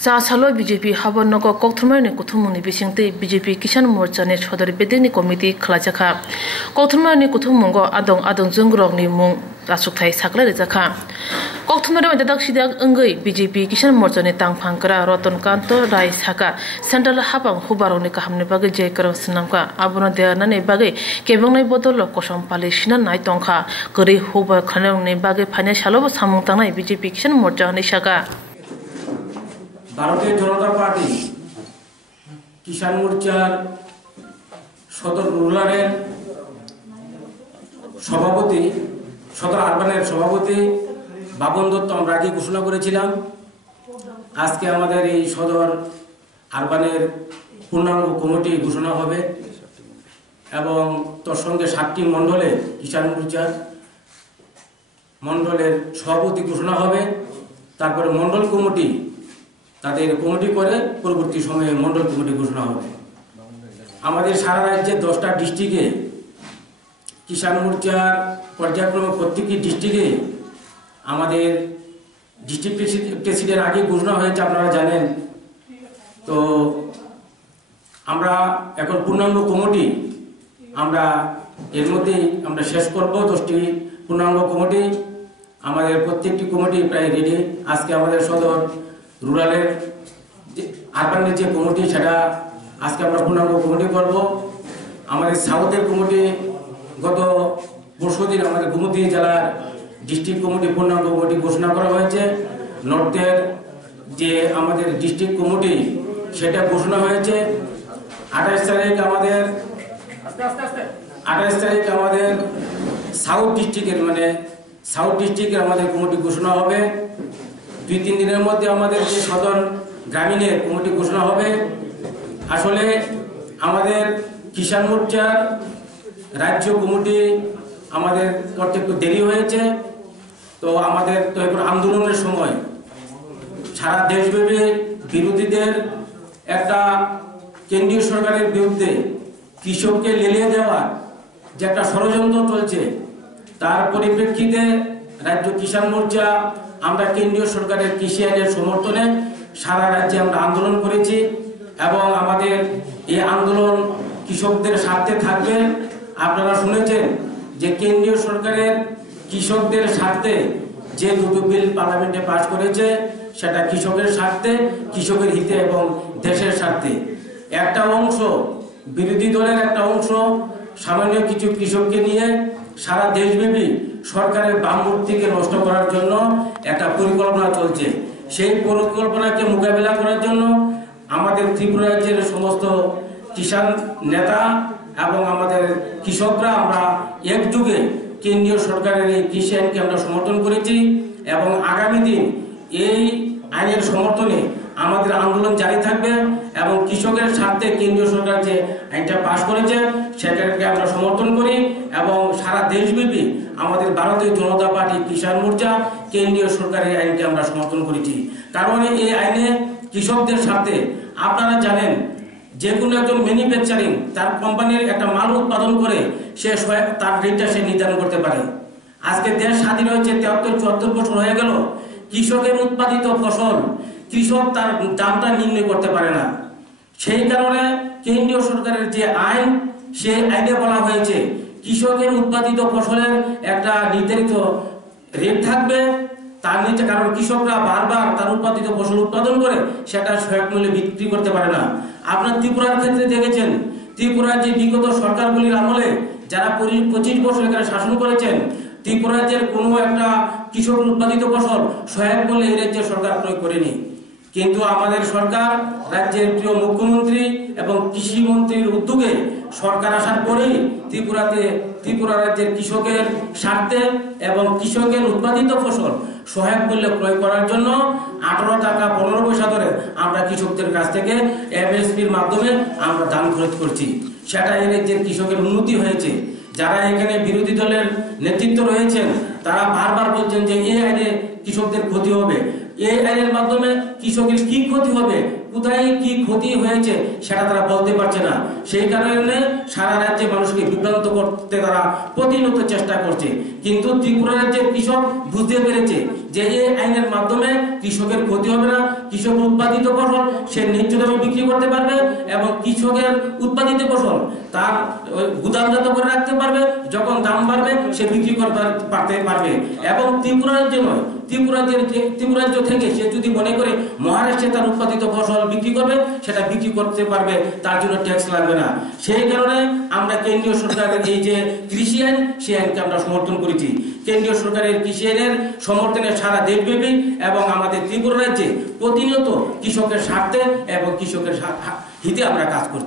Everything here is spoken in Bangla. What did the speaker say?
Sa salo BJP Habanoko Kothumani Kutumuni Bishingti BJP Kishan Morchane Chodari Bedini Committee Klachaka Kothumani Kutumungo Adong Zungrong Mung Asuktai Sakla Zaka Kothumari Dakshidak Ungui BJP Kishan Morchane Tang Pankara Roton Kanto Rai Saka Central Habang Hubaronika Hamne Bagay Jekaro Sinamka Abuna de Nane Bagay Kevonai Bodolo Kosham Palishina Naitonka Guri Huba Kanone Bagay Pane Shalo Samutana BJP Kishan Morchane Shaka ভারতীয় জনতা পার্টি কিষাণ মোর্চার সদর রুরালের সভাপতি সদর আরবানের সভাপতি বাবন দত্ত আমরা আগে ঘোষণা করেছিলাম আজকে আমাদের এই সদর আরবানের পূর্ণাঙ্গ কমিটি ঘোষণা হবে এবং তার সঙ্গে 7টি মণ্ডলে কিষাণ মোর্চার মণ্ডলের সভাপতি ঘোষণা হবে তারপরে মণ্ডল কমিটি তাদের কমিটি করে পরবর্তী সময়ে মণ্ডল কমিটি ঘোষণা হবে আমাদের সারা রাজ্যে 10টা ডিস্ট্রিক্টে কিষাণ মোর্চার পর্যায়ক্রমে প্রত্যেকটি ডিস্ট্রিক্টে আমাদের ডিস্ট্রিক্ট প্রেসিডেন্ট আগে ঘোষণা হয়েছে আপনারা জানেন তো আমরা এখন পূর্ণাঙ্গ কমিটি আমরা এর মধ্যেই আমরা শেষ করব 10টি পূর্ণাঙ্গ কমিটি আমাদের প্রত্যেকটি কমিটি প্রায় রেডি আজকে আমাদের সদর রুরালের আরবানের যে কমিটি সেটা আজকে আমরা পূর্ণাঙ্গ কমিটি করব আমাদের সাউথের কমিটি গত পরশুদিন আমাদের গোমতী জেলার ডিস্ট্রিক্ট কমিটি পূর্ণাঙ্গ কমিটি ঘোষণা করা হয়েছে নর্থের যে আমাদের ডিস্ট্রিক্ট কমিটি সেটা ঘোষণা হয়েছে 28 তারিখ আমাদের সাউথ ডিস্ট্রিক্টের আমাদের কমিটি ঘোষণা হবে 2-3 দিনের মধ্যে আমাদের যে সদর গ্রামীণের কমিটি ঘোষণা হবে আসলে আমাদের কিষাণ মোর্চার রাজ্য কমিটি আমাদের করতে একটু দেরি হয়েছে তো আমাদের তো এখন আন্দোলনের সময় সারা দেশব্যাপী বিরোধীদের একটা কেন্দ্রীয় সরকারের বিরুদ্ধে কৃষককে লেলিয়ে দেওয়ার যে একটা ষড়যন্ত্র চলছে তার পরিপ্রেক্ষিতে রাজ্য কিষাণ মোর্চা আমরা কেন্দ্রীয় সরকারের কৃষি আইনের সমর্থনে সারা রাজ্যে আমরা আন্দোলন করেছি এবং আমাদের এই আন্দোলন কৃষকদের স্বার্থে থাকবে আপনারা শুনেছেন যে কেন্দ্রীয় সরকারের কৃষকদের স্বার্থে যে দুটো বিল পার্লামেন্টে পাস করেছে সেটা কৃষকের স্বার্থে কৃষকের হিতে এবং দেশের স্বার্থে একটা অংশ বিরোধী দলের একটা অংশ সামান্য কিছু কৃষককে নিয়ে সারা দেশব্যাপী সরকারের ভাবমূর্তিকে নষ্ট করার জন্য একটা পরিকল্পনা চলছে সেই পরিকল্পনাকে মোকাবেলা করার জন্য আমাদের ত্রিপুরা রাজ্যের সমস্ত কিষাণ নেতা এবং আমাদের কৃষকরা আমরা একযোগে কেন্দ্রীয় সরকারের এই কৃষি আইনকে আমরা সমর্থন করেছি এবং আগামী দিন এই আইনের সমর্থনে আমাদের আন্দোলন জারি থাকবে এবং কৃষকের স্বার্থে কেন্দ্রীয় সরকার যে আইনটা পাশ করেছে সেটাকে আমরা সমর্থন করি এবং সারা দেশব্যাপী আমাদের ভারতীয় জনতা পার্টি কিষাণ মোর্চা কেন্দ্রীয় সরকারের আইনকে আমরা সমর্থন করেছি কারণ এই আইনে কৃষকদের স্বার্থে আপনারা জানেন যে কোনো একজন ম্যানুফ্যাকচারিং তার কোম্পানির একটা মাল উৎপাদন করে সে তার রেটটা সে নির্ধারণ করতে পারে আজকে দেশ স্বাধীন হয়েছে 73-74 বছর হয়ে গেল কৃষকের উৎপাদিত ফসল কৃষক তার দামটা নির্ণয় করতে পারে না সেই কারণে কেন্দ্রীয় সরকারের যে আইন সেই আইনে বলা হয়েছে কৃষকের উৎপাদিত ফসলের একটা নির্ধারিত রেট থাকবে তার নিচে কারণ কৃষকরা বারবার তার উৎপাদিত ফসল উৎপাদন করে সেটা সহায়ক মূল্যে বিক্রি করতে পারে না আপনার ত্রিপুরার ক্ষেত্রে দেখেছেন ত্রিপুরার যে বিগত সরকারগুলির আমলে যারা 25 বছর এখানে শাসন করেছেন ত্রিপুরা রাজ্যের কোনো একটা কৃষকের উৎপাদিত ফসল সহায়ক মূল্যে এই রাজ্যের সরকার প্রয়োগ করেনি কিন্তু আমাদের সরকার রাজ্যের প্রিয় মুখ্যমন্ত্রী এবং কৃষি মন্ত্রীর উদ্যোগে সরকার আসার পরেই ত্রিপুরা রাজ্যের কৃষকের স্বার্থে এবং কৃষকের উৎপাদিত ফসল সহায়ক মূল্যে ক্রয় করার জন্য 18 টাকা 15 পয়সা ধরে আমরা কৃষকদের কাছ থেকে এমএসপির মাধ্যমে আমরা দাম খরচ করছি সেটা এই রাজ্যের কৃষকের উন্নতি হয়েছে যারা এখানে বিরোধী দলের নেতৃত্ব রয়েছেন তারা বারবার বলছেন যে এই আইনে কৃষকদের ক্ষতি হবে এই আইনের মাধ্যমে কৃষকের কি ক্ষতি হবে কোথায় কি ক্ষতি হয়েছে সেটা তারা বলতে পারছে না। সেই কারণে সারা রাজ্যে মানুষকে বিভ্রান্ত করতে তারা প্রতিনিয়ত চেষ্টা করছে। কিন্তু ত্রিপুরা রাজ্যের কৃষক বুঝতে পেরেছে যে এই আইনের মাধ্যমে কৃষকের ক্ষতি হবে না, কৃষক উৎপাদিত ফসল সে ন্যায্য দামে বিক্রি করতে পারবে এবং কৃষকের উৎপাদিত ফসল তার গুদামজাত করে রাখতে পারবে, যখন দাম বাড়বে সে বিক্রি করতে পারবে। এবং ত্রিপুরা রাজ্য নয়, ত্রিপুরা রাজ্য থেকে সে যদি মনে করে মহারাষ্ট্রে তার উৎপাদিত ফসল বিক্রি করবে, সেটা বিক্রি করতে পারবে, তার জন্য ট্যাক্স লাগবে না। সেই কারণে আমরা কেন্দ্রীয় সরকারের এই যে কৃষি আইন, সেই আইনকে আমরা সমর্থন করেছি। কেন্দ্রীয় সরকারের কৃষি আইনের সমর্থনে সারা দেশব্যাপী এবং আমাদের ত্রিপুরা রাজ্যে প্রতিনিয়ত কৃষকের স্বার্থে এবং কৃষকের হিতে আমরা কাজ করছি।